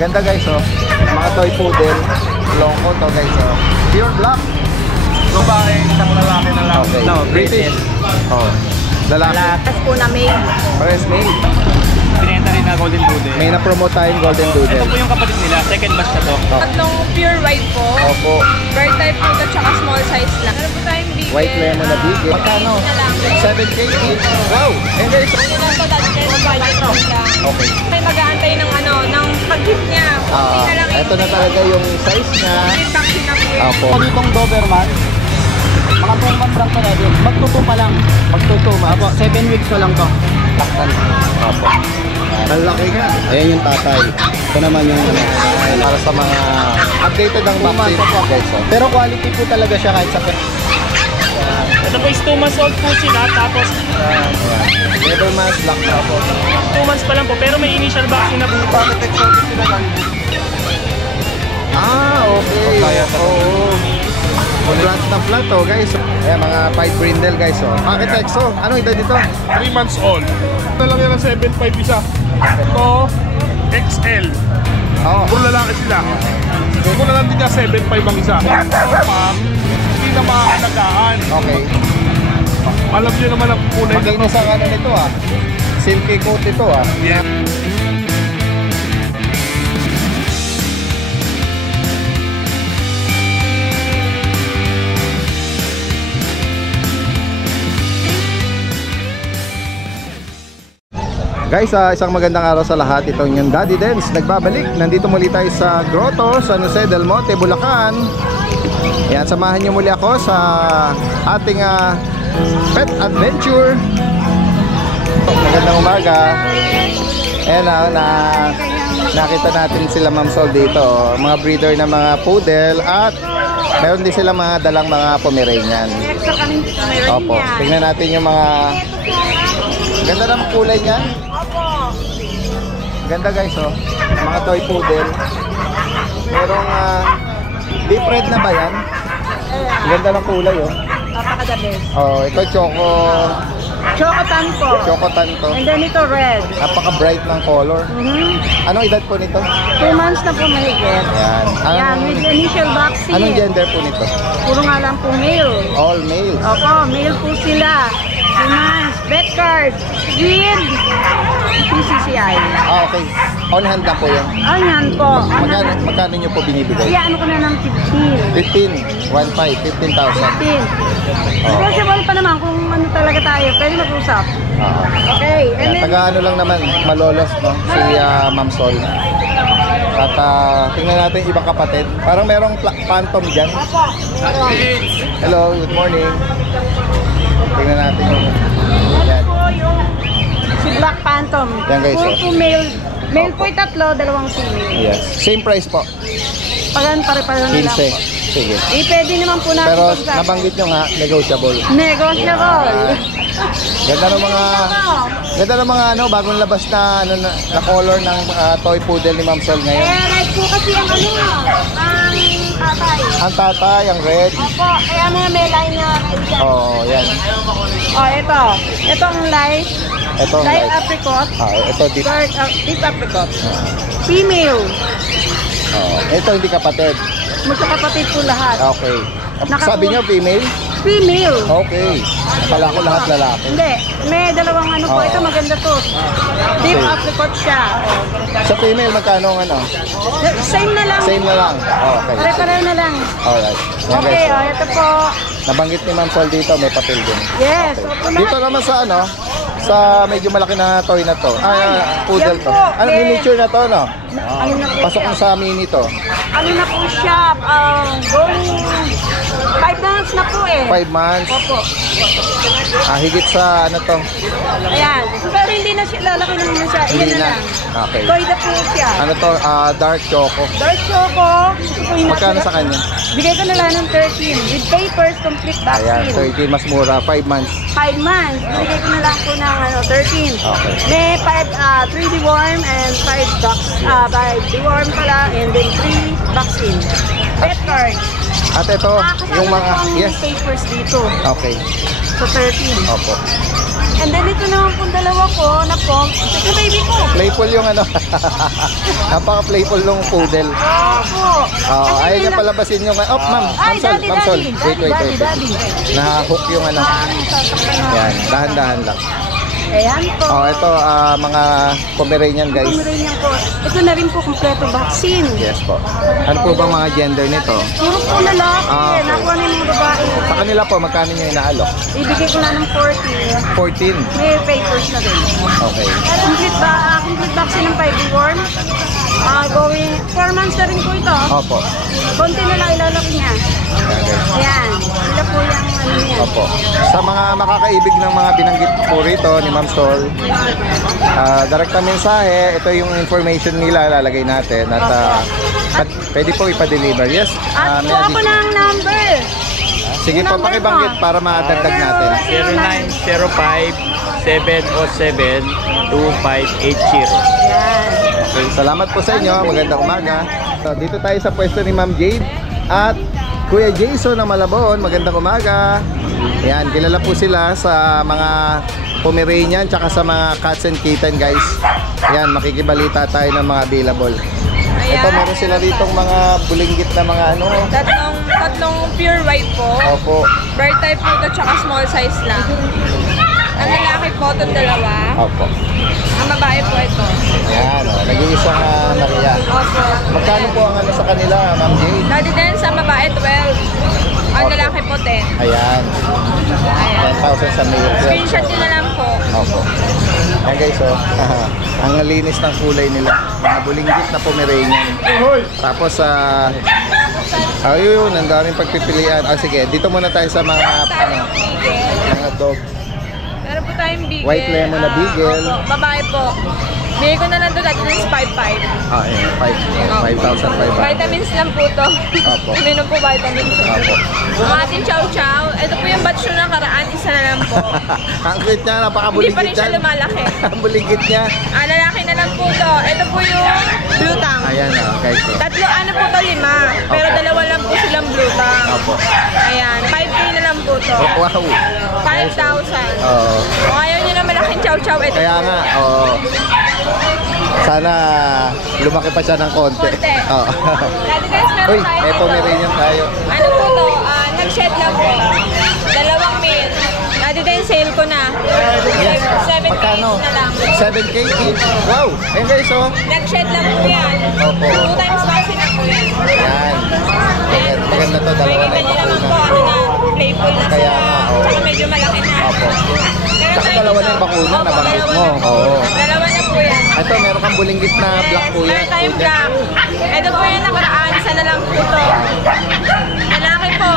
Ganda guys, oh. Mga toy poodle. Long coat, oh guys, oh. Pure black. Babae, isang lalaki na lang. Okay. No, British. Oh. Lalaki. Lakas po na male. Pares male. Binenta rin na Golden Doodle. May na-promote tayong Golden Doodle. Ito po yung kapatid nila, second batch na to. Tatlong pure white po. Opo. Bird type po ito, tsaka small size lang. Ano po tayong bigel? White lemon na bigel. Magkano? 7K each. Wow! And guys, Ano lang po, that's it. Budget po lang. okay. May mag-aantay ng ano, ng pag-gift niya. Kunti na lang Ito na talaga yung size niya. vaccine na po yun. Opo. Ito ditong Doberman. Mga 2 months lang pa na din. Magtuto pa lang. Magtutuma. Apo, 7 weeks pa lang to. Taktan. Opo. Malaki nga. Ayan yung tatay. Ito naman yung para sa mga updated ang vaccine po guys. Oh. Pero quality po talaga siya kahit sa pet. Ito po is 2 months old po sila, tapos Leather mask, black na po. 2 months pa lang po, pero may initial vaccine na po. Bakit exotic sila lang? Ah, okay. Kaya Oo. Flat na flat oh guys. Ayan mga pied brindle guys oh. Bakit exo? Ano edad dito? 3 months old. Ito lang yan ang 7.5 isa. Ito, XL. Oo. Puro lalaki sila. Ito na lang din niya 7.5 ang isa. Ito, ma'am, hindi na makakalagaan. Okay. Alam niyo naman ang kulay nito. Maglinis ang ano nito ah. Silky coat ito ah. Yeah. Guys, isang magandang araw sa lahat. Ito yung Daddy Dens nagbabalik. Nandito muli tayo sa Grotto, San Jose del Monte, Bulacan. Yan, samahan niyo muli ako sa ating pet adventure. Magandang umaga. Ayan nakita natin sila Ma'am Sol dito. Mga breeder ng mga poodle at meron din sila mga dalang mga Pomeranian. Opo, tingnan natin yung mga ganda ng kulay niyan. Ganda guys oh. Mga toy poodle. Merong deep red na ba yan? Ganda ng kulay oh. Napaka-the best. Oh, ito Choco tan po. choco tan to. And then ito red. Napaka bright ng color. Anong edad po nito? 2 months na po mahigit. Yan. Yan, with initial vaccine. Anong gender po nito? Puro nga lang po male. All males. Opo, male po sila. 2 months, vet card, with PCCI. Ah, okay. On hand na po yan. Ayan po. Magkano nyo po binibigay? Kaya ano ko na ng 15. 15. 15,000. Oh. Negotiable pa naman kung ano talaga tayo. Pwede mag-usap. Okay. And then, Taga ano lang naman, malolos, no? Si Ma'am Sol. At tingnan natin yung ibang kapatid. Parang merong phantom dyan. Hello, good morning. Tingnan natin yung... Yan. po yung si Black Phantom. Yan, guys, Puro oh. po male. Male po yung tatlo, 2 female. Yes. Same price po. Pagan pare-pareho na lang 15. po. Sige. Pwede naman po natin Pero pag-usapan. nabanggit nyo nga, negotiable. Negotiable. Ganda ng mga bagong labas na na color ng toy poodle ni Ma'am Sol ngayon. Red po kasi ang ang tatay. Ang tatay, ang red. Opo, kaya may line na red yan. Oh, yan. Ito. Ito ang light. Ito ang Light light. apricot. Ito deep. Deep apricot. Female. Ito hindi kapatid. Magkakapatid po lahat. Okay. Sabi niyo female? Female. Okay. Akala ko lahat lalaki. Hindi. May dalawang ano po. Oo. Ito maganda to. Deep Okay. apricot siya. Sa female magkano ang ano? Same na lang. Same na lang. Okay. Pare-pareho na lang. Alright. Yan Okay, guys. ito po. Nabanggit ni Ma'am Sol dito, may papel din. Yes. Okay. Opo Dito lahat. naman sa ano? Sa medyo malaki na toy na to. Poodle yan to. po. Ano, miniature na to, no? Ano na po Pasok siya? mo sa mini to. Ano na po siya? Going 5 months na po eh. 5 months. Opo. Higit sa ano to? Ayan. Pero hindi na siya, lalaki naman na siya. Hindi Iyan na na. lang. Okay. Toy na po siya. Ano to? Dark choco. Dark choco. Ito yung Magkano natural. sa kanya? Bigay ko na lang ng 13. With papers, complete Ayan, vaccine. 13 mas mura, 5 months. 5 months. Bigay ko na lang po ng 13. Okay. May 3 deworm and 5 deworm pala and then 3 vaccine. Pet card. At ito, yung mga Nakakasama yes. papers dito. Okay. So 13. Opo. And then ito naman pong dalawa ko na pom. Ito baby ko. Playful yung ano. Napaka-playful ng poodle. Opo. Oh, ayaw niya palabasin yung... Oh, ma'am. Ay, Ma'am Sol, daddy, Ma'am Sol. daddy. Wait. Daddy. Nahahook yung ano. Yan, dahan-dahan lang. Ayan po. Oh, ito mga Pomeranian guys. Pomeranian po. Ito na rin po kompleto vaccine. Yes po. Ano po bang mga gender nito? Puro po lalaki. Okay. Nakuha na yung mga babae. Sa kanila po, magkano nyo inaalok? Ibigay ko na ng 40. 14. May papers na rin. Okay. Complete vaccine ng 5 worm. Going 4 months na rin po ito. Opo. Konti na lang ilalak niya. Okay. Ayan. Sila po yung ano niya. Opo. Sa mga makakaibig ng mga binanggit po rito ni Ma'am Sol, direkta mensahe, ito yung information nila lalagay natin at pwede po ipa-deliver. Yes. At may po ako addition. ng number. Sige po, pakibanggit para madagdag natin. 0905-707-2580. Okay, salamat po sa inyo. Magandang umaga. So, dito tayo sa pwesto ni Ma'am Jade at Kuya Jason ng Malabon. Magandang umaga. Ayan, kilala po sila sa mga Pomeranian tsaka sa mga cats and kitten guys. Ayan, makikibalita tayo ng mga available. Ito, meron sila ditong mga bulinggit na mga ano. Tatlong pure white po. Opo. Bird type po ito, tsaka small size lang. Ang lalaki po itong dalawa. Opo. Ang babae po ito. Ayan, nag-iisang Maria. Opo. Magkano po ang ano sa kanila, Ma'am Jade? Daddy din sa babae 12. Ang lalaki po 10. Ayan. 10,000 sa male. Screenshot nyo na lang po. Opo. Ayan guys, oh. Ang linis ng kulay nila. Mga bulinggit na Pomeranian. Tapos, ayun, ang daming pagpipilian. Sige, dito muna tayo sa mga, mga dog. Meron po tayong bigel. White lemon na bigel. Opo, babae po. Bigay ko na lang ito dati ng 5.5. Ayan, 5,500. Vitamins lang po to. Opo. Uminom po vitamins. Opo. Ang ating chow chow, ito po yung batch nyo nakaraan, isa na lang po. Ang cute niya, Hindi napakabulinggit pa rin siya yan. lumalaki. Ang bulinggit niya. Lalaki na lang po to. Ito po yung blue tongue. Ayan, guys. Oh. Tatlo, ano po to, 5. Pero Okay. dalawa lang po silang blue tongue. Opo. Ayan, 5K na lang po to. Wow. 5,000. Oo. Kung ayaw nyo na malaking chow chow, ito Kaya po. nga, sana lumaki pa siya ng konti. Konti. Oo. Dati guys, meron Uy, tayo may dito. Pomeranian tayo. Ano po to? Nag-shed lang po. 2 male. Dati din sale ko na. 7K Magkano? na lang. 7K each. Wow. Ayun guys, oh. Nag-shed lang po yan. Opo. 2 times vaccine na po yan. Yan. Maganda to, dalawa na Makikita yung niyo naman po, bakuna. ano na, playful na Kaya sila. nga, oo. Tsaka medyo malaki na. Opo. Meron Tsaka tayo dalawa na dito. yung bakuna, Opo, nabanggit dalawa mo. na po. Oo. Dalawa na po yan. Ito, meron kang bulinggit na black po yan. Meron tayong black. Ito po yung nakaraan. Isa na lang po to. Lalaki po.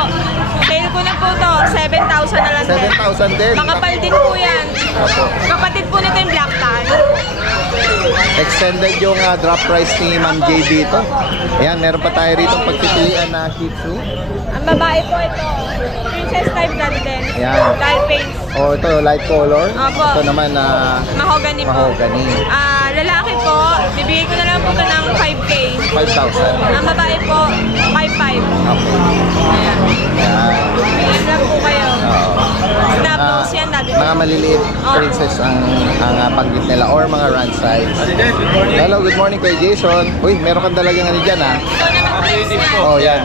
Sale ko na po to. 7,000 na lang din. 7,000 din. Makapal din po yan. Opo. Kapatid po nito yung black tan. Extended yung drop price ni Ma'am J dito. Ayan, meron pa tayo rito pagpipilian na Shih Tzu. Ang babae po ito. Princess type na din. Yan. Doll face. Oh, ito light color. Opo. Ito naman na Mahogany po. mahogany. Lalaki po, bibigay ko na lang po ito ng 5K. 5,000. Ang babae po, 5,500. Okay. Ayan. Yan. Bigyan lang po kayo. Oo. Snap nose yan dati. Mga maliliit princess ang panggit nila or mga run size. Hello, good morning kay Jason. Uy, meron kang dalagang ano dyan ha? Ito naman flex niya. Oh, yan.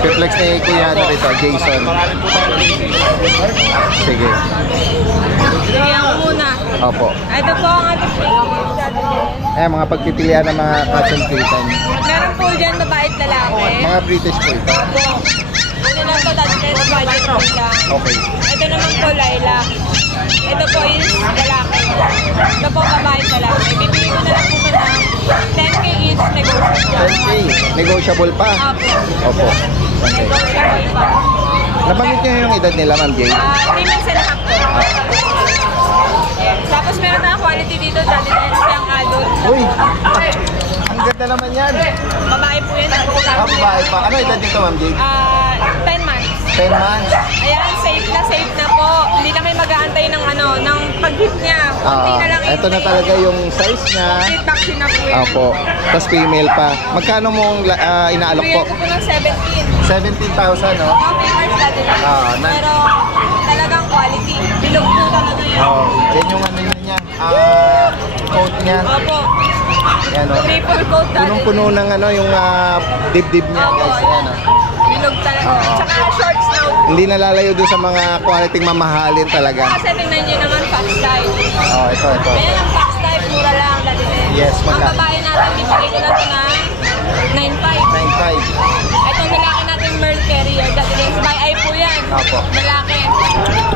Flex ni Kuya ano rito, Jason. Sige. Bigyan ko muna. Opo. Ito po ang ating flex dati din. Ayan, mga pagpipilian ng mga cats and kitten. Meron po dyan babae at lalaki. Mga British po ito. Opo. Ano lang po dati din, budget po lang. Okay. Ito naman po, lilac. Ito po is lalaki. Ito po babae at lalaki. Bibigyan ko na lang po ito ng 10K each negotiable. 10K. Negotiable pa. Opo. Opo. Okay. Negotiable pa. Nabanggit niyo yung edad nila, Ma'am Jay? 3 months and a half po. Yes. Tapos meron tayong quality dito, dati din siyang adult. Uy! Ang ganda naman yan. Babae po yan. Ang bahay pa. Ano edad nito, Ma'am Jay? 10 months. 10 months. Ayan, safe na po. Hindi na kayo mag-aantay ng ng pag-hit niya. Kunti na lang. Ito na talaga yung size niya. Complete vaccine na po yan. Opo. Tapos female pa. Magkano mong inaalok po? Bigyan ko po ng 17. 17,000, no? Mga papers natin. Pero talagang quality. Bilog po talaga yan. Yan yung ano niya, coat niya. Opo. Yan o. Triple coat dati. Punong-puno ng ano, yung dibdib niya Opo, guys. Yan o. bilog talaga. Oo. Tsaka shorts na. Hindi nalalayo doon sa mga quality mamahalin talaga. Kasi tingnan nyo naman, fox type. Ito. Ayan ang fox type, mura lang dati din. Yes, Ang magka- babae natin, bibigay ko lang ito na 9.5. 9.5. Itong lalaki natin, Merl Carrier, dati din. By eye po yan. Opo. Lalaki.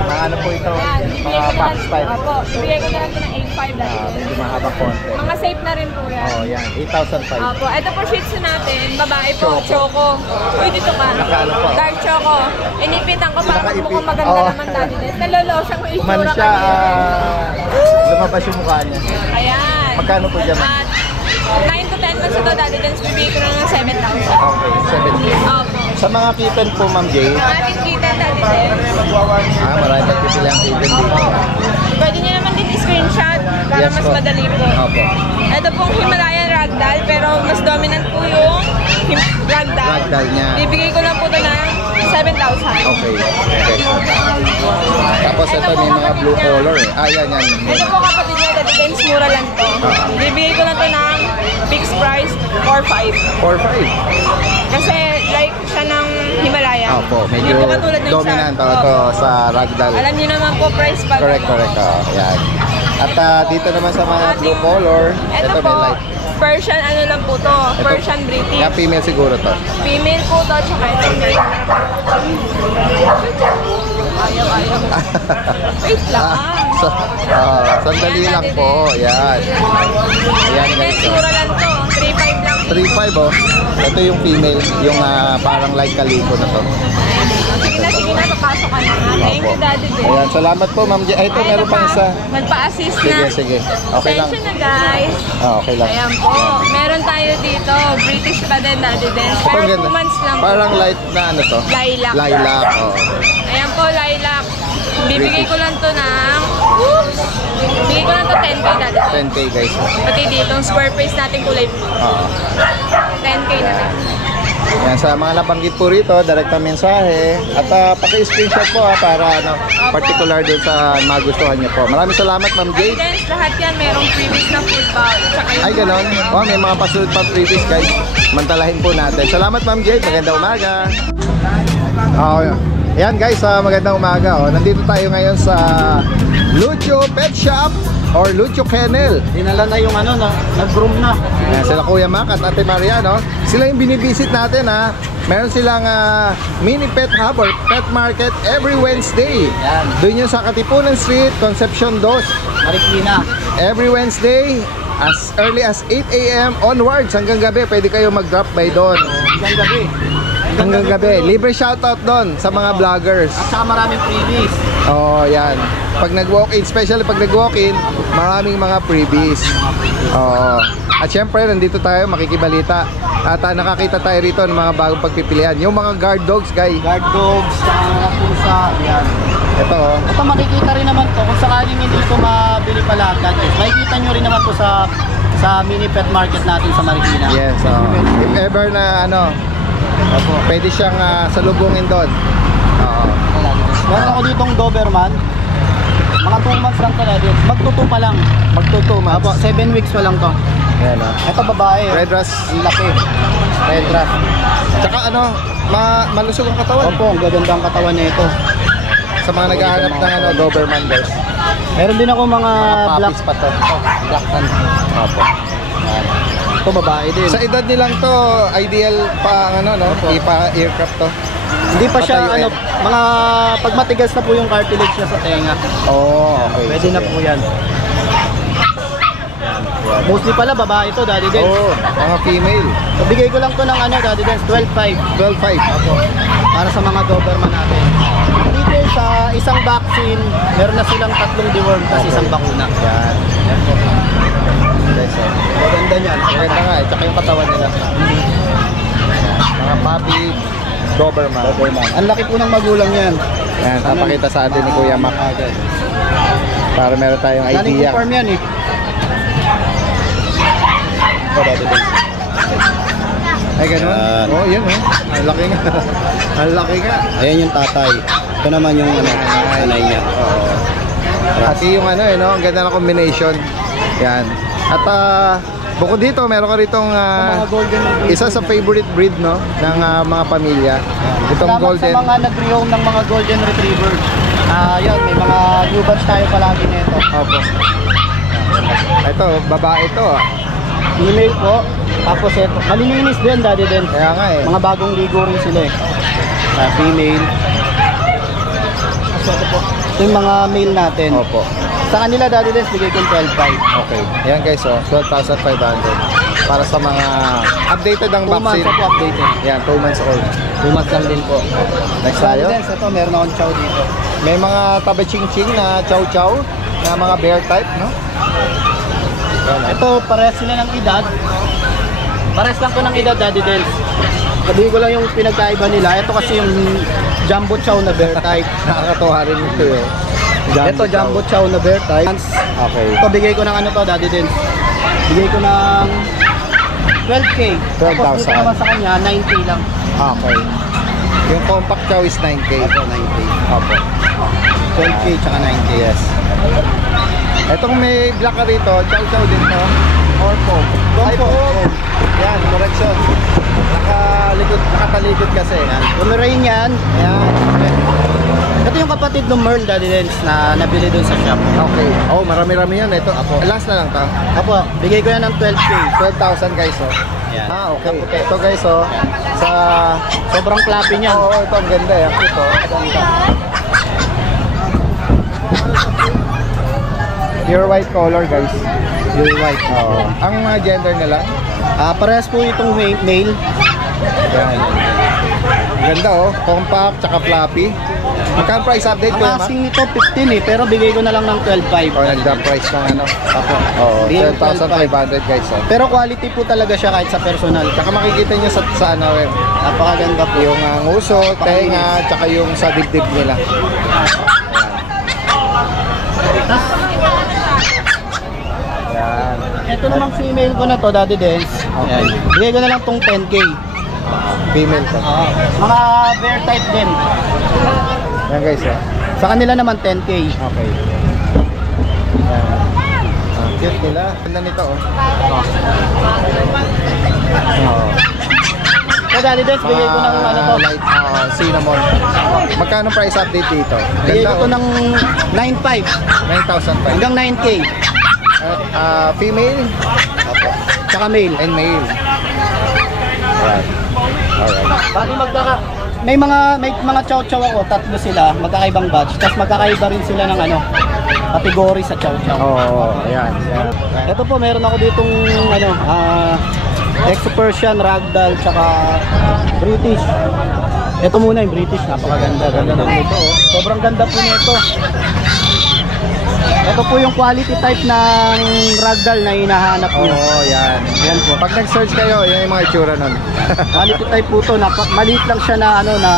Mga ano po ito? Yan, bibigay Mga ko na box lang. type. Opo, bibigay ko na lang ito ng 8.5 dati din. Medyo mahaba konti. Mga safe na rin po yan. Yan. 8,005. Opo, ito po shih tzu natin, babae po, choco. Uy, dito ka. Nakaano po? Dark choco. Inipitan ko para Nakaipit. mukhang maganda Oo. naman dati din. Nalolo siyang may Umano itsura siya, kanina. lumabas yung mukha niya. Ayan. Magkano po dyan? At 9 to 10 months ito, dati din, bibigay ko lang ng 7,000. Okay, 7K. Opo. Sa mga kitten po, Ma'am Jay, Ating kita dati din. marami pagpipili ang kitten dito. Pwede nyo naman din screenshot para Yes mas po. madali po. Opo. Ito pong Himalayan Ragdoll, pero mas dominant po yung Ragdoll. Ragdoll niya. Bibigay ko lang po ito ng 7,000. Okay. Tapos ito may mga blue color eh. Yan. Ito po kapatid niya, dati din, mura lang to. Bibigay ko lang to ng fixed price, 4,500. 4.5. Kasi like siya ng Himalayan. Opo, Hindi medyo po katulad ng dominant isa. ito Opo. sa ragdoll. Alam niyo naman po price pag Correct. Yan. At dito naman sa mga blue color, Ito ito po, may light. Persian ano lang po to, Persian British. Kaya female siguro to. Female po to, tsaka ito. Ayaw. Wait lang. Sandali lang po. Yan. Yan guys. Next, mura lang to. 3.5 lang. 3.5 oh. Ito yung female, yung parang light kaliko na to. Sige na, papasok ka na. Thank you, Daddy Din. Ayan, salamat po Ma'am Jay. Ito meron pang isa. Magpa-assist na. Sige. Okay lang. Pasensya na, guys. Okay lang. Ayan po. Meron tayo dito. British pa din, Daddy Din. Ito, Pero ang 2 ganda. months lang po. Parang light na ano to? Lilac. Lilac, oh. Ayan po, lilac. Bibigay ko lang to ng... Bibigay ko lang to 10K, Daddy Din. 10K guys. Pati dito, ang square face natin kulay blue. Oo. 10K na lang. Yan, sa mga nabanggit po rito, direktang mensahe. At paki-screenshot po para particular doon sa magustuhan niyo po. Maraming salamat Ma'am Jay. Guys, lahat yan merong freebies na food bowl. Tsaka yung Ay, ganon. May mga pasunod pang freebies guys. Mantalahin po natin. Salamat Ma'am Jade. Magandang umaga. Ayan guys, magandang umaga. Nandito tayo ngayon sa Lucho Pet Shop or Lucho Kennel. Dinala na yung nag-groom na. Ayan, sila Kuya Mac at Ate Maria, no? Sila yung binibisit natin, ha? Meron silang mini pet hub or pet market every Wednesday. Yan. Doon yun sa Katipunan Street, Concepcion 2. Marikina. Every Wednesday, as early as 8 a.m. onwards hanggang gabi, pwede kayo mag-drop by doon. Hanggang gabi. Hanggang gabi. Libre shoutout doon sa mga vloggers. At saka maraming freebies. Oh, yan. Pag nag-walk-in, especially pag nag-walk-in, maraming mga freebies. Oh. At syempre, nandito tayo makikibalita. At nakakita tayo rito ng mga bagong pagpipilian. Yung mga guard dogs, guys. Guard dogs, saka mga pusa. Yan. Ito, oh. Ito makikita rin naman to kung sakaling hindi ko mabili pa lahat. Makikita nyo rin naman to sa mini pet market natin sa Marikina. Yes, oh. If ever na pwede siyang salubungin doon. Oo. Meron ako ditong Doberman. Mga 2 months lang talaga. Magtuto pa lang. Magtuto, Apo, 7 weeks pa lang to. Ayan, oh. Ito babae. Red Ras. Ang laki. Red rat. Tsaka malusog ang katawan. Opo, ang gaganda ang katawan niya ito. Sa mga naghahanap ng Doberman, guys. Meron din ako mga black Puppies pa to. black tan. Opo. Ito babae din. Sa edad nilang to, ideal pa ang ipa-aircraft to. Hindi pa siya Patay, mga pag matigas na po yung cartilage niya sa tenga. Oh, okay. Pwede na po yan. Mostly pala babae ito, Daddy Dens. Oh, mga female. So, bigay ko lang to ng Daddy Dens, 12.5. 12.5. Opo. Para sa mga Doberman natin. Dito sa isang vaccine, meron na silang 3 deworm kasi isang bakuna. Yan. Guys, oh. Maganda niyan. Maganda nga eh. Tsaka yung katawan nila. Mga puppy Doberman. Ang laki po ng magulang yan. Yan, papakita sa atin ni Kuya Mac. Para meron tayong Galing idea. po farm yan eh. Ito, Daddy Dens. Ay, ganun? Yan. Oh, yan oh. Ang laki nga. Ang laki nga. Ayan yung tatay. Ito naman yung ano, nanay niya. Oo. Pati yung ano eh, no? Ang ganda ng combination. Yan. At bukod dito, meron ka ritong Mga golden retriever. isa sa favorite breed, no? Ng mga pamilya. Itong Salamat golden. sa mga nag-rehome ng mga golden retriever. Yun, may mga new batch tayo palagi nito. Opo. Ito, babae ito. Female po. Tapos ito, malilinis din, daddy din. Kaya nga eh. Mga bagong ligo rin sila eh. Female. Tapos ito po. Ito yung mga male natin. Opo. Sa kanila, daddy din, bigay ko yung 12.5. Okay. Ayan guys, oh, 12,500. Para sa mga updated ang 2 months vaccine. na po updated. Yan, 2 months old. 2 months lang din po. Next Sa tayo. Daddy ito, meron akong chow dito. May mga tabe-ching-ching na chow-chow na mga bear type, no? Yan, Ito, parehas sila ng edad. Parehas lang ko ng edad, Daddy Dens. Sabihin ko lang yung pinagkaiba nila. Ito kasi yung jumbo chow na bear type. nakakatuwa rin ito eh. Ito, jumbo chow na bear type. Okay. Ito, bigay ko ng ano to, Daddy Dens. Bigay ko ng 12K. 12,000. Tapos dito naman sa kanya, 9K lang. Okay. Yung compact chow is 9K. Ito, 9K. Opo. 12K tsaka 9K. Yes. Etong may black ka rito, chow-chow din to. Or pog. Ay, pog. Yan, correction. Nakatalikod kasi. Yan. Pomeranian yan. Ayan. Ito yung kapatid ng Merle, Daddy Dens, na nabili dun sa shop. Okay. Oh, marami-rami yan. Ito, apo. Last na lang to. Apo, bigay ko na ng 12K. 12,000 guys, oh. Yan. Okay. Ito guys, oh. Sa... Sobrang fluffy niyan. Oo, ito ang ganda eh. Ang cute, oh. Ganda. Pure white color guys. Pure white. Oo. Ang gender nila? Parehas po itong male. Yan. Ganda oh. Compact, tsaka floppy. Magkano price update ko Ang naman? asking nito 15 eh, pero bigay ko na lang ng 12.5. Oh, nag-drop price ng ano? Apo. Oo, Bigay ko 12,500 guys. Oh. Pero quality po talaga siya kahit sa personal. Tsaka makikita nyo sa ano rin. Napakaganda po. Yung nguso, tenga, tsaka yung sa dibdib nila. Yan. Ito namang female ko na to, Daddy Dens. Okay. Bigay ko na lang tong 10K. Female to. Mga bear type din. Yan guys. Oh. Sa kanila naman 10K. Okay. Cute nila. Ganda nito oh. So Daddy Dens, bigay ko ng ano to. Light cinnamon. Magkano price update dito? Bigay ko to Ganda, ng 9.5 9,500. hanggang 9K. Female Tsaka male. and male. Alright. Alright. May mga chow-chow ako, tatlo sila, magkakaibang batch. Tapos magkakaiba rin sila ng ano, category sa chow-chow. Oo, ayan. Ito po, meron ako ditong ano, Exo-Persian, Ragdoll, tsaka British. Ito muna yung British, napakaganda. Ganda na ito. Sobrang ganda po nito. Ito po yung quality type ng Ragdoll na hinahanap nyo. Oo, yan. Yan po. Pag nag-search kayo, yan yung mga itsura nun. Quality type po to, maliit lang siya na ano na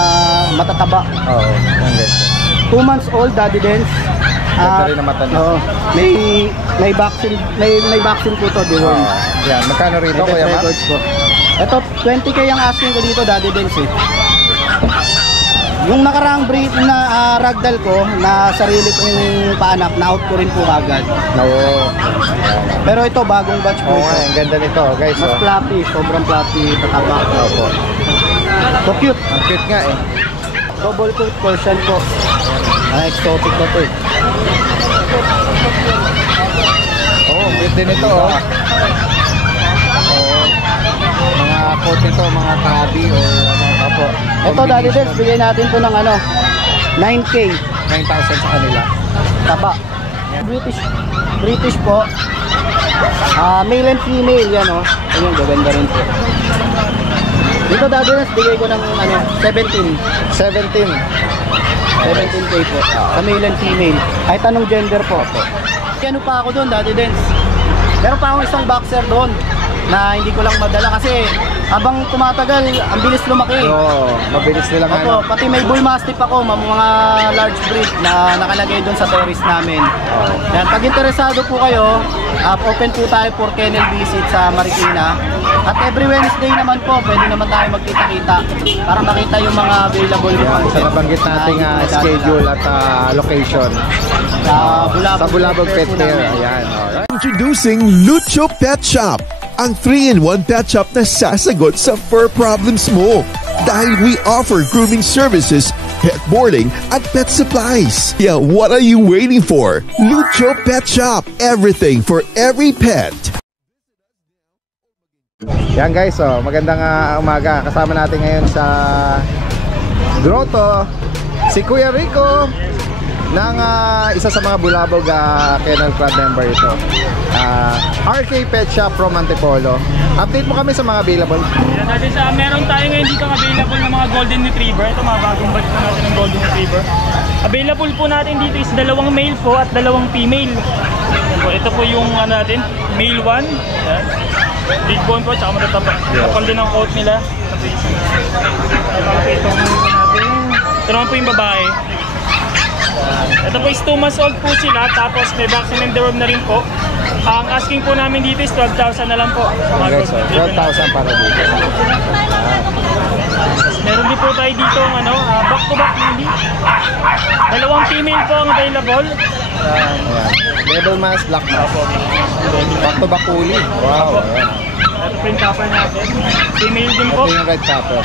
matataba. Oo, yan guys. 2 months old, Daddy Dens. Ganda rin na mata niya. Oo. May vaccine po to, deworm. Yan, magkano rito, Ito, Kuya Mark? records ko. Ito, 20K ang asking ko dito, Daddy Dens eh. Yung nakaraang breed na ragdoll ko, na sarili kong paanak, na-out ko rin po agad. Oo. Pero ito, bagong batch po Oo nga, ito. ang ganda nito, guys. Mas Oh. fluffy, sobrang fluffy, tataba. Opo. So cute. Ang cute nga eh. Double coat Persian po. Exotic na to eh. Oo, cute din ito, oh. Oo. Mga coat nito, mga tabi or ano. Opo. Ito, Daddy Dens, bigay natin po ng ano, 9K. 9,000 sa kanila. Taba. British po. Male and female yan oh. Ayun, gaganda rin po. Dito Daddy Dens, bigay ko ng ano, 17. 17. 17K po. Sa male and female. Kahit anong gender po. Ano pa ako doon, Daddy Dens? Meron pa akong isang boxer doon na hindi ko lang madala kasi habang tumatagal, ang bilis lumaki. Oo, mabilis nilang ano. Opo, pati may bull mastiff ako, mga large breed na nakalagay doon sa terrace namin. Yan, pag interesado po kayo, Open po tayo for kennel visit sa Marikina. At every Wednesday naman po, pwede naman tayo magkita-kita para makita yung mga available Sa nabanggit nating schedule at location. Sa Bulabog Pet Care. Ayan. Alright. Introducing Lucho Pet Shop, ang 3-in-1 pet shop na sasagot sa fur problems mo. Dahil we offer grooming services, pet boarding, at pet supplies. Yeah, what are you waiting for? Lucho Pet Shop, everything for every pet. Yan guys, magandang umaga. Kasama natin ngayon sa grotto si Kuya Rico ng isa sa mga Bulabog Kennel Club member ito. RK Pet Shop from Antipolo. Update mo kami sa mga available. Meron tayo ngayon dito available ng mga Golden Retriever. Ito mga bagong batch po natin ng Golden Retriever. Available po natin dito is 2 male po at 2 female. Ito po yung natin, male 1. Yan. Big bone po, tsaka matataba. Kapal din ang coat nila. Ito naman po yung babae. Ito po is 2 months old po sila, tapos may vaccine and deworm na rin po. Ang asking po namin dito is 12,000 na lang po. Okay, so 12,000 para dito. Meron din po tayo dito back to back lily. 2 female po ang available. Ayan. Level mass black na po. Back to back uli. Wow. Ayan. Ito po yung copper natin. Female din po. Ito yung red copper.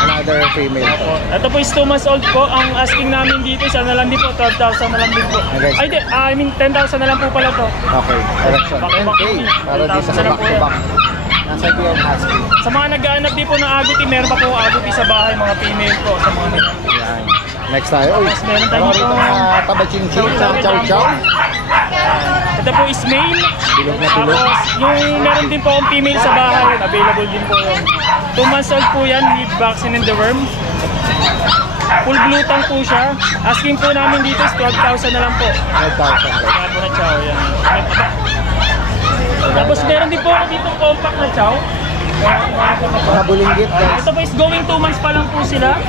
Another female po. Ito po is 2 months old po. Ang asking namin dito is na lang din po, 12,000 na lang din po. Okay. Ay, I mean 10,000 na lang po pala to. Okay, correction. 10K para dito sa back to back. Nasa ito yung husky. Sa mga nag-aanap din po ng aguti, meron pa po aguti sa bahay, mga female po. Sa mga Yan. Next tayo. Uy, meron tayo dito mga tabachinchin, chow-chow. Ito po is male. Bilog na bilog. Tapos yung meron din po akong female sa bahay. Available din po yun. 2 months old po yan with vaccine and deworm. Full blue tongue po siya. Asking po namin dito is 12,000 na lang po. 12,000. Kaya po na chow yan. Tapos meron din po ako dito compact na chow. Mga bulinggit guys. Ito po is going 2 months pa lang po sila.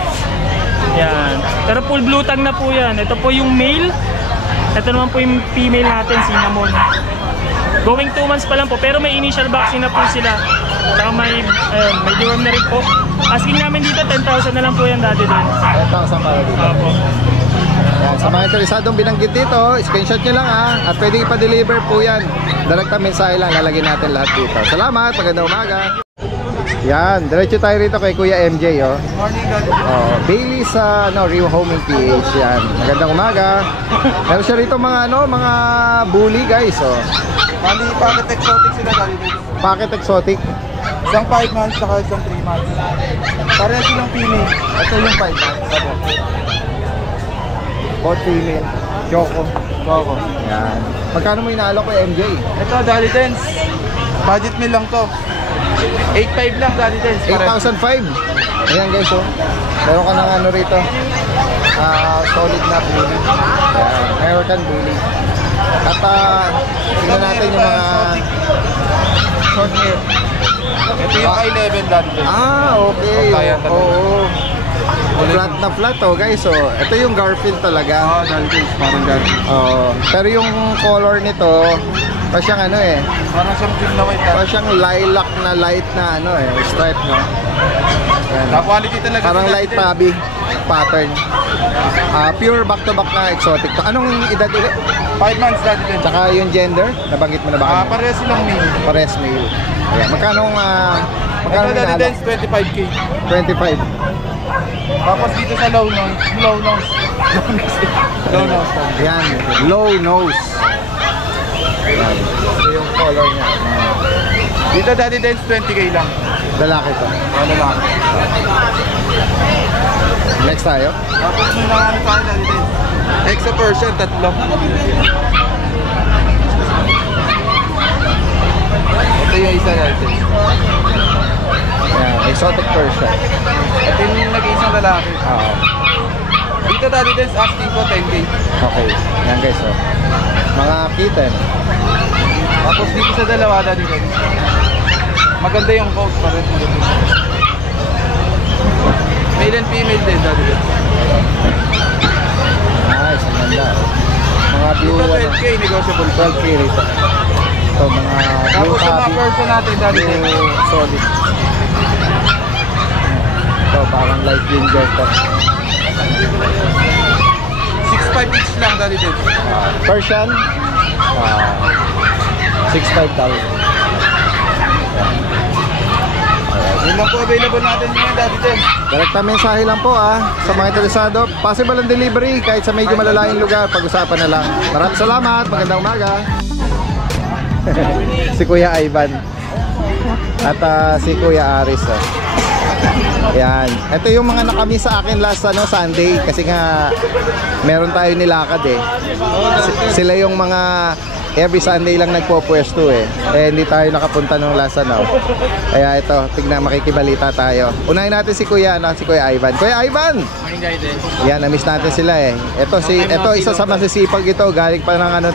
Yan. Pero full blue tongue na po yan. Ito po yung male. Ito naman po yung female natin, cinnamon. Going 2 months pa lang po. Pero may initial vaccine na po sila. Saka may deworm na rin po. Asking namin dito 10,000 na lang po yan dati din. 10,000 para dito. Opo. Yan. Sa mga interesadong binanggit dito, screenshot nyo lang at pwede ipa-deliver po yan. Direkta mensahe lang, lalagyan natin lahat dito. Salamat, magandang umaga. Yan, diretso tayo rito kay Kuya MJ. Morning, God. Bailey sa Rehoming PH. Yan, magandang umaga. Meron siya rito mga mga bully guys. Mali, packet exotic sila dali dito. Packet exotic. Isang 5 months, saka isang 3 months. Pareha silang female. Ito yung 5 months. Both female. Choco. Yan. Magkano mo inaalok kay MJ? Ito, Dali Dance. Budget meal lang to. 8.5 lang, Dali Dance. 8,005. Ayan guys, meron ka ng rito. Solid na bully. Ayan, American bully. At tingnan natin yung mga Short hair. Ito yung I-11, Dali Dance. Okay. Kaya talaga. Oo. Flat na flat guys. Ito yung Garfield talaga. Dali Dance, parang Garfield. Pero yung color nito, parang siyang Parang siyang cream na white. parang siyang lilac na light na stripe, no? Yan. Quality talaga. Parang light tabby pattern. Pure back to back na exotic. Anong edad ulit? 5 months, Dali Dance. Tsaka yung gender, nabanggit mo na ba? Pareha silang male. Pares male. Ayan. Magkano Ito, Dali inaalok? Dance, 25K. 25. Tapos dito sa low nose. Low nose. Ayan. Low nose. Ayan. Ito yung color niya. Dito, Dali Dance, 20K lang. Lalaki to. Ano lang. Next tayo. Tapos may mga tayo, Dali Dance. Exo Persian, 3. Ito yung isa natin. Ayan. Exotic Persian. Ito yung nag-iisang lalaki. Dito, Dali Dance, asking ko 10K. Okay. Ayan guys, mga kitten. Tapos dito sa dalawa, Dali Dance. Maganda yung coat pa rin. Male and female din, Dali Dance. Nice, ang ganda. Mga Mga blue, Ito ano, 12K, negotiable. 12K rito. Ito, mga blue Tapos sa mga tabby, version natin, Daddy Dens. blue solid. Ito, parang light ginger to. 6.5 each lang, Daddy Dens. Persian, 6.5 daw. Yun lang po available natin ngayon, Daddy Dens. Direkta mensahe lang po sa mga interesado. Possible ang delivery kahit sa medyo malalayong lugar. Pag-usapan na lang. Maraming salamat. Magandang umaga. Si Kuya Ivan. At si Kuya Aris. Yan. Ito yung mga nakamiss sa akin last Sunday. Kasi nga meron tayo nilakad Sila yung mga every Sunday lang nagpo-pwesto hindi tayo nakapunta nung last Kaya ito, tignan, makikibalita tayo. Unahin natin si Kuya Ivan. Kuya Ivan! Yan, na-miss natin sila Ito isa sa masisipag ito, galing pa ng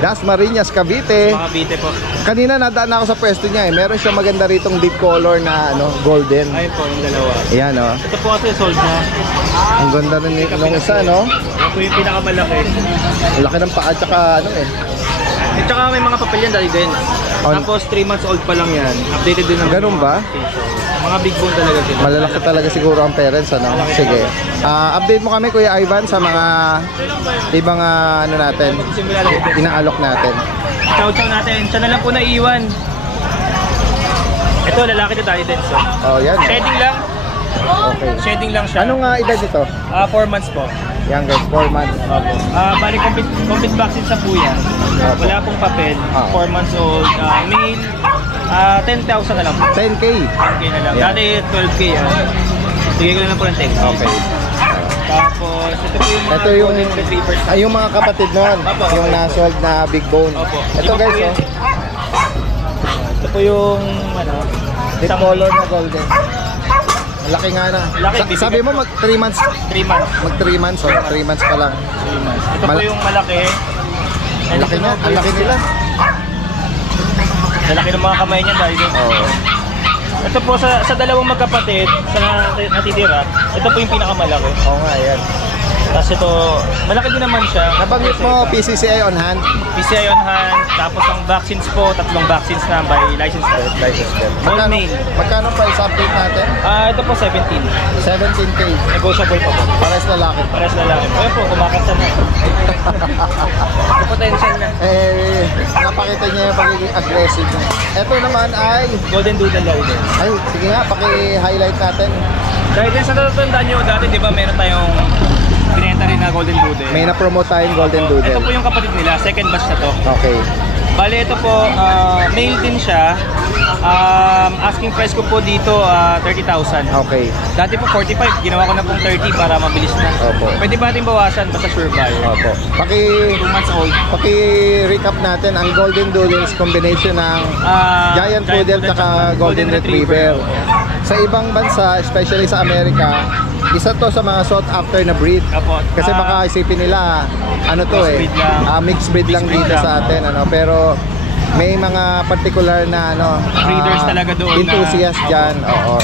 Dasmariñas, Cavite. Cavite po. Kanina nadaan ako sa pwesto niya Meron siya maganda ritong deep color na golden. Ayun po, yung dalawa. Ayan Ito po kasi sold na. Ang ganda rin nung isa Ito po yung pinakamalaki. Ang laki ng paa tsaka At saka may mga papel yan, Daddy Dens. Tapos 3 months old pa lang yan. Updated din ng Ganun ba? mga big bone talaga sila. Malalaki talaga siguro ang parents Sige. Update mo kami Kuya Ivan sa mga ibang natin. Simula lang ito. Inaalok natin. Chow natin. Siya na lang po naiwan. Ito, lalaki na Daddy Dens. Oh, yan. Shedding lang. Okay. Shedding lang siya. Anong edad ito? 4 months po. Yan guys, 4 months. Opo. Bali complete vaccine sa puya. Wala pong papel. 4 months old. Male. 10,000 na lang po. 10K. 10K na lang. Yeah. Dati 12K. Sige ko na lang po ng 10K. Okay. Tapos ito po yung mga Ito yung golden retrievers. yung mga kapatid noon, Opo. yung nasold na big bone. Opo. Ito guys, Ito po yung deep color na golden. Laki nga na. Laki, Sabi mo mag 3 months, 3 months. mag 3 months 3 months pa lang. 3 months. Ito po yung malaki. Ang laki na, ang laki nila. Malaki ng mga kamay niya dahil Oo. ito po sa dalawang magkapatid sa natitira, ito po yung pinakamalaki. Oo nga, yan. Tapos ito, malaki din naman siya. Nabanggit mo PCCI on hand. PCI on hand, tapos ang vaccines po, 3 vaccines na by license plate. License plate. All Magkano, male. magkano price update natin? Ito po 17. 17K. Negotiable pa po. Pares lalaki. Pares lalaki. Ayun po, kumakasta na. May potential na. Napakita niya yung pagiging aggressive niya. Ito naman ay, Golden Doodle Rider. sige nga, paki-highlight natin. Dahil din sa natatandaan nyo, dati di ba meron tayong binenta rin na Golden Doodle. May na-promote tayong Golden Ito Doodle. po yung kapatid nila, second batch na to. Okay. Bale, ito po, male din siya. Asking price ko po dito, 30,000. Okay. Dati po 45, ginawa ko na pong 30 para mabilis na. Opo. Pwede ba natin bawasan basta sure buyer? Opo. 2 months old. Paki-recap natin ang Golden Doodles combination ng Giant Poodle at Golden Retriever. Sa ibang bansa, especially sa Amerika, isa to sa mga sought after na breed. Opo. Kasi baka isipin nila, Mixed breed lang. mixed breed lang Mixed breed dito lang. sa atin. Pero may mga particular na Breeders talaga doon enthusiast na- dyan. Oo.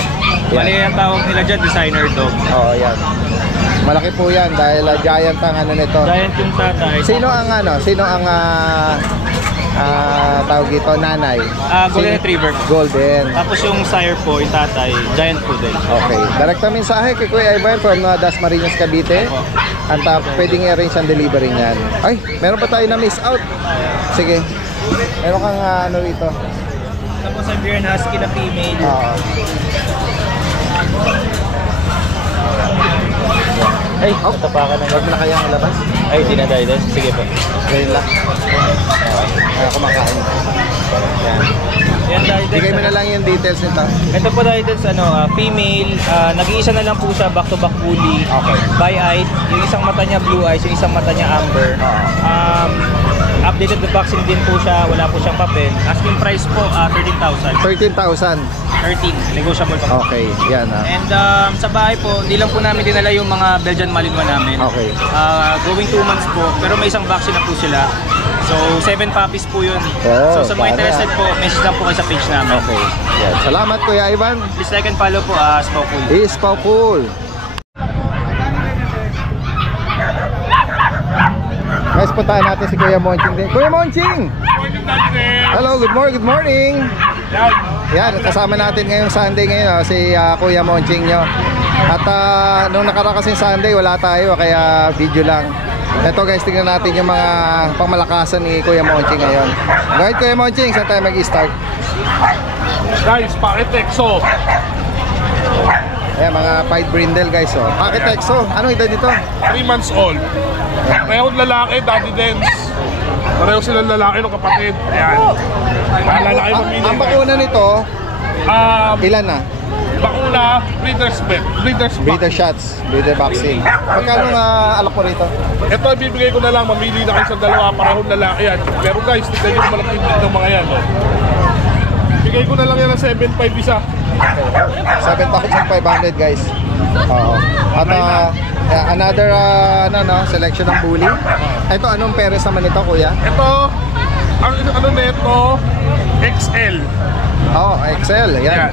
Yan. Mali ang tawag nila dyan, designer dog. Oo, yan. Malaki po yan dahil giant ang nito. Giant yung tatay. Sino ang tawag ito, nanay? Golden Retriever. Golden. Tapos yung sire po, yung tatay, Giant Poodle. Okay. Direkta mensahe kay Kuya Ivan from Dasmariñas, Cavite. At pwedeng i-arrange ang delivery niyan. Ay, meron pa tayo na miss out. Sige. Meron kang rito. Tapos Siberian Husky na female. Oo. Ay, natapakan na. Huwag mo na kayang ilabas. Ay, di na dahil. Sige po. Ngayon lang. Kaya kumakain. Yan. Yan dahil. Bigay mo na lang yung details nito. Ito po dahil female. Nag-iisa na lang po siya back-to-back fully. Okay. Bi-eyed. Yung isang mata niya blue eyes, yung isang mata niya amber. Updated the vaccine din po siya. Wala po siyang papel. Asking price po, 13,000. 13,000. 13. Negotiable pa po. Okay. Yan And sa bahay po, hindi lang po namin dinala yung mga Belgian Malinois namin. Okay. Going 2 months po, pero may isang vaccine na po sila. So, 7 puppies po yun. Oh, So, sa mga paano interested po, message lang po kayo sa page namin. Okay. Yan. Salamat Kuya Ivan. Please like and follow po, Spokul. Is Paul. Guys, puntahan natin si Kuya Monching din. Kuya Monching! Morning, Daddy Denz. Hello, good morning. Yan. Yan, kasama natin ngayong Sunday ngayon, si Kuya Monching nyo. At nung nakarakas yung Sunday, wala tayo, kaya video lang. Ito guys, tingnan natin yung mga pangmalakasan ni Kuya Monching ngayon. Go ahead, Kuya Monching, saan tayo mag-start? Guys, Pakitexo. Ayan, mga Pied Brindle guys, oh. Pakitexo, anong edad dito? 3 months old. Parehong lalaki, Daddy Denz. Pareho silang lalaki ng kapatid. Ayan. Lalaki mamili. Ang bakuna nito, ilan na? Bakuna, breeder shots, breeder vaccine. Magkano nga alok mo rito? Ito, bibigay ko na lang. Mamili na kayo sa dalawa. Parehong lalaki yan. Pero guys, tignan nyo naman ang tibig ng mga yan. Oh. Bigay ko na lang yan ng 7.5 isa. 7,500 guys. Oo. At another selection ng bully. Ito, anong peres naman ito, kuya? Ito, ang ano nito, XL. Oo, XL. Yan.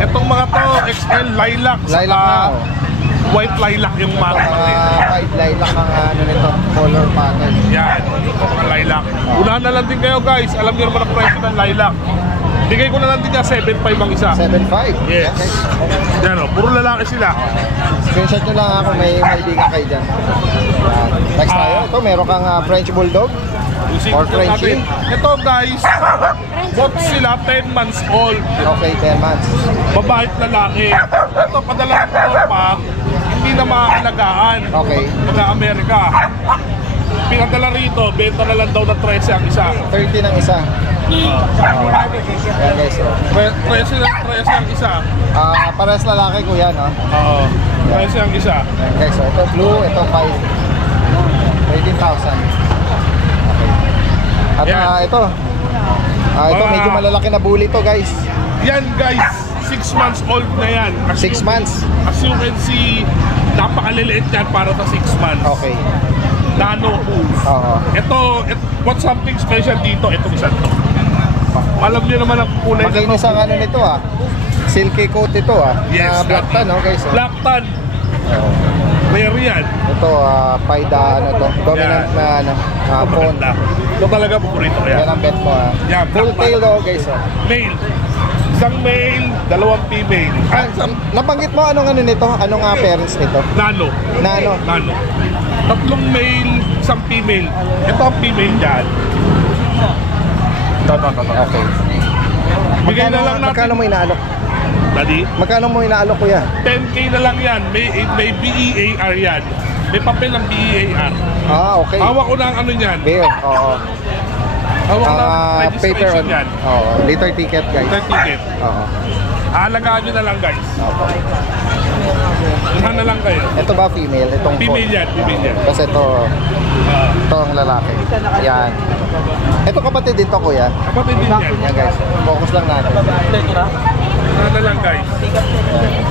Itong mga to, XL, lilac. Lilac na, oh. White lilac yung mata natin. White lilac ang ano nito, color pattern. Yan, mga lilac. Unahan na lang din kayo guys. Alam niyo naman ang presyo ng lilac. Bigay ko na lang din niya 7.5 ang isa. 7.5? Yes. Okay. Yan o, puro lalaki sila. Screenshot nyo lang ako, may bigan kayo dyan. Next tayo, ito meron kang French Bulldog or Frenchie. Ito guys, both sila 10 months old. Okay, 10 months. Babae at lalaki. Ito, padala ng Europa, hindi na maaalagaan. Okay. Amerika. Pinadala rito, benta na lang daw ng 13 ang isa. 30 ng isa. Yan guys. 13 ang isa. Parehas lalaki kuya, no? Oo. 13 ang isa. Yan guys, so ito blue, ito 13,000. Okay. At ito. Ito medyo malalaki na bully to guys. Yan guys, 6 months old na yan. 6 months? As you can see, napakaliliit yan para sa 6 months. Okay. Nano hooves. Ito, what's something special dito, itong isa to. Alam niyo naman ang kulay nito. Maglinis ang ano nito silky coat ito Yes, na black tan, no guys? Black tan. Rare yan. Ito, Pied dominant na ano, phone. Ito talaga paborito ko yan. Yan ang bet mo Yan, full tail guys. Male. Isang male, dalawang female. Nabanggit mo anong ano nito? Anong parents nito? Nano. Nano. Tatlong male, isang female. Ito ang female dyan. Okay. Bigay na lang natin. Magkano mo inaalok? Daddy? Magkano mo inaalok kuya? 10K na lang yan. May BEAR yan. May papel ng BEAR. Okay. Hawak ko na ang ano yan. Bear, oo. Hawak na ang Paper registration yan. Liter ticket guys. Liter ticket. Oo. Alagaan nyo na lang guys. Okay. Unahan na lang kayo. Ito ba female? Itong Female yan, female yan. Kasi ito ang lalaki. Yan. Ito kapatid dito kuya. Kapatid din yan. Yan guys. Focus lang natin. Unahan na lang guys.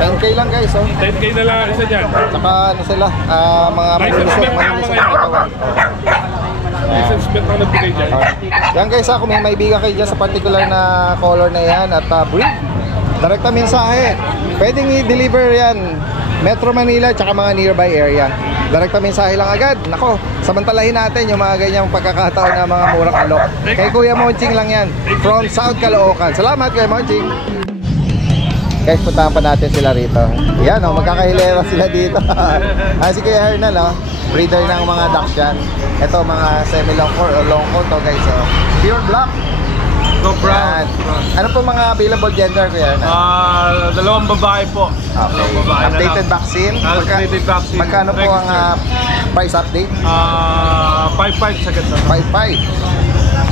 10K lang guys 10K na lang isa dyan. Saka ano sila, mga License plate ang mga yan. License plate ang nagbigay dyan. Yan guys kung may maibigan kayo dyan sa particular na color na yan at breed, direkta mensahe. Pwedeng i-deliver yan Metro Manila tsaka mga nearby area. Direkta mensahe lang agad. Nako, samantalahin natin yung mga ganyang pagkakataon na mga murang alok. Kay Kuya Monching lang yan from South Caloocan. Salamat Kuya Monching. Guys, puntahan pa natin sila rito. Yan magkakahilera sila dito. Si Kuya Hernal breeder ng mga Dachshund. Ito mga semi-long coat o long coat to guys. Pure black. Go brown. Ano po mga available gender Kuya Hernal? Dalawang babae po. Okay. Updated vaccine? Updated vaccine. Magkano po ang price update? 5.5 sa ganda. 5.5.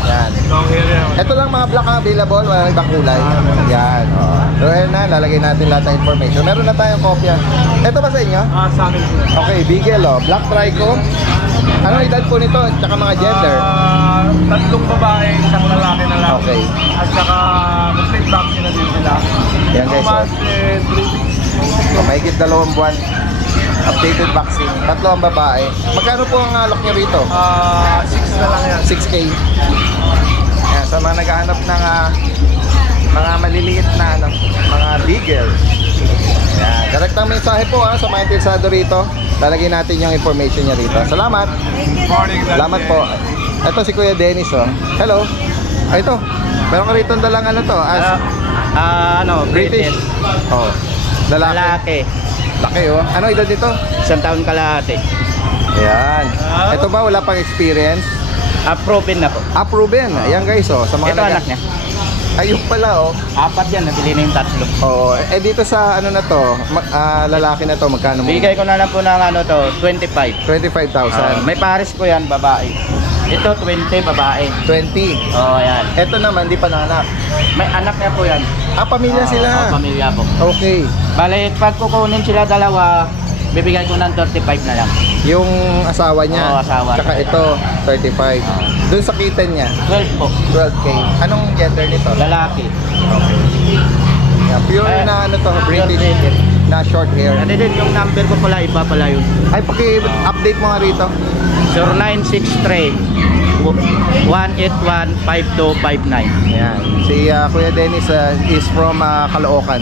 Yan. Long hair yan. Ito lang mga black ang available, wala ibang kulay. Yan. So na, lalagay natin lahat ng information. Meron na tayong kopya. Ito ba sa inyo? Sa amin po. Okay, Beagle Black Trico. Anong edad po nito? Tsaka mga gender? Tatlong babae, isang lalaki na lang. Okay. At saka complete vaccine na din sila. Yan guys. 3 weeks. Mahigit 2 buwan. Updated vaccine. 3 ang babae. Magkano po ang alok nyo rito? 6 na lang yan. 6K. Yan, sa mga naghahanap ng mga maliliit na mga Beagle. Yan, direktang mensahe po sa mga interesado rito. Lalagyan natin yung information niya rito. Salamat. Salamat po. Ito si Kuya Dennis, oh. Hello. Ay, ito. Meron ka rito dalang ano to? British. Oh. Lalaki. Laki, oh. Ano edad dito? 1 taon kalahati. Ayan. Ito ba wala pang experience? Proven na po. Proven. Ayan guys, oh. Sa mga Ito anak niya. Ayun pala, oh. 4 yan, nabili na yung 3. Oh, dito sa ano na to, lalaki na to, magkano mo? Bigay ko na lang po ng ano to, 25. 25,000. May pares po yan, babae. Ito 20, babae. 20. Yan. Ito naman, di pa nanak. May anak niya po yan. Pamilya sila. Pamilya po. Okay. Bale, pag kukunin sila dalawa, bibigay ko ng 35 na lang. Yung asawa niya. Oo, asawa. Tsaka ito, 35. Doon sa kitten niya, 12 po. 12K. Anong gender nito? Lalaki. Yeah, pure na ano to, British. British. Na short hair. Ano din, yung number ko pala, iba pala yun. Ay, paki-update mo nga rito. 0963 1815259. Ayan. Si Kuya Dennis is from Caloocan.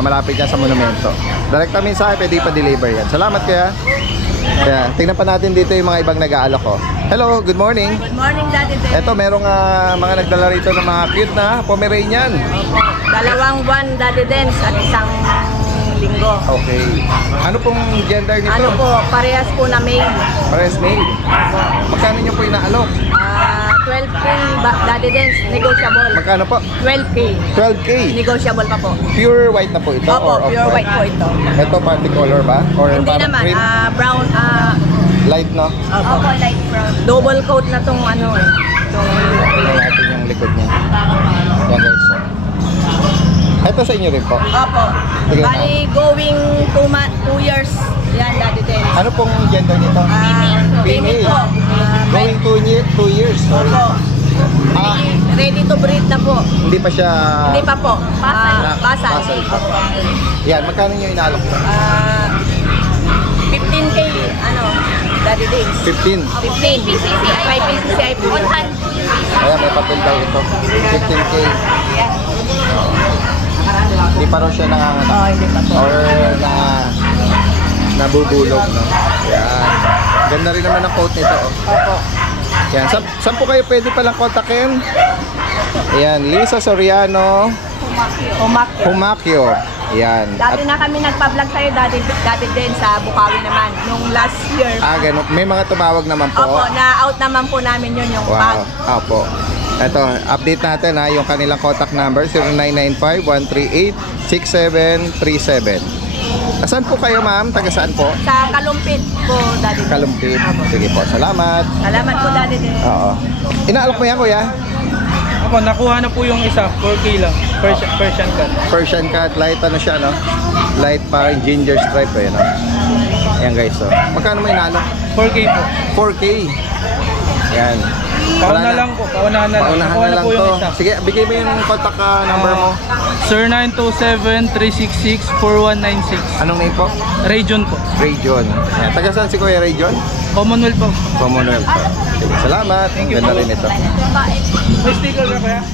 Malapit yan sa monumento. Direct kami sa akin, pwede pa-deliver yan. Salamat kaya. Kaya, tingnan pa natin dito yung mga ibang nag-aalok ko. Hello, good morning. Good morning, Daddy Dennis. Ito, merong mga nagdala rito ng mga cute na Pomeranian. Dalawang buwan, Daddy Dennis, at isang linggo. Okay. Ano pong gender nito? Ano po, parehas po na male. Pares male. Magkano nyo po inaalok? 12K, Daddy Dennis, negotiable. Magkano po? 12K. 12K. Negotiable pa po. Pure white na po ito? Opo, or pure off-white? white po ito. Ito party color ba? Or Hindi parang naman, cream? brown, Light, no? opo, light brown. Double coat na tong ano eh. Tingnan natin yung likod niya. Yan guys. So. Ito sa inyo rin po. Opo. Sige, Bali, going 2 years. Yan, Daddy Dennis. Ano pong gender nito? Female po. Going 2 years. Sorry. Opo. Ready to breed na po. Hindi pa siya... Hindi pa po. Basal. Basal pa. Yan, magkano nyo inaalok? 15K, Daddy Dennis. 15. 15 BCCI. 5 BCCI po. On hand. Ayan, may papel daw ito. 15K. Hindi pa raw siya nanganganak. Hindi pa po. Or nabubulog, no? Yan. Ganda rin naman ang coat nito, oh. Opo. Yan. Saan po kayo pwede palang kontakin? Ayan, Lisa Soriano Humakyo. Yan. Dati na kami nagpa-vlog sa'yo, Daddy Den, sa Bukawi naman, nung last year. Ganun. May mga tumawag naman po. Opo, na-out naman po namin yun, yung bag. Wow. Opo. Ito, update natin yung kanilang contact number, 0995-138-6737. Asan po kayo, ma'am? Taga saan po? Sa Kalumpit po, Daddy Den. Kalumpit. Sige po, salamat. Salamat po, Daddy Den. Oo. Inaalok mo yan, kuya? Ako, nakuha na po yung isa, 4K lang. Persian cat. Persian cat, light ano siya, no? Light parang ginger stripe, no? Ayan guys, so. Magkano mo inaalok? 4K po. 4K. Yan. Pauna lang po, paunahan na lang. Paunahan Nakuha na na lang po yung to. isa. Sige, bigay mo yung contact number mo. Sir 927-366-4196. Anong name po? Region po. Region. Yan. Taga saan si Kuya Region? Commonwealth po. Commonwealth. Sige, salamat. Thank you Ganda po. rin ito. May sticker ka kaya?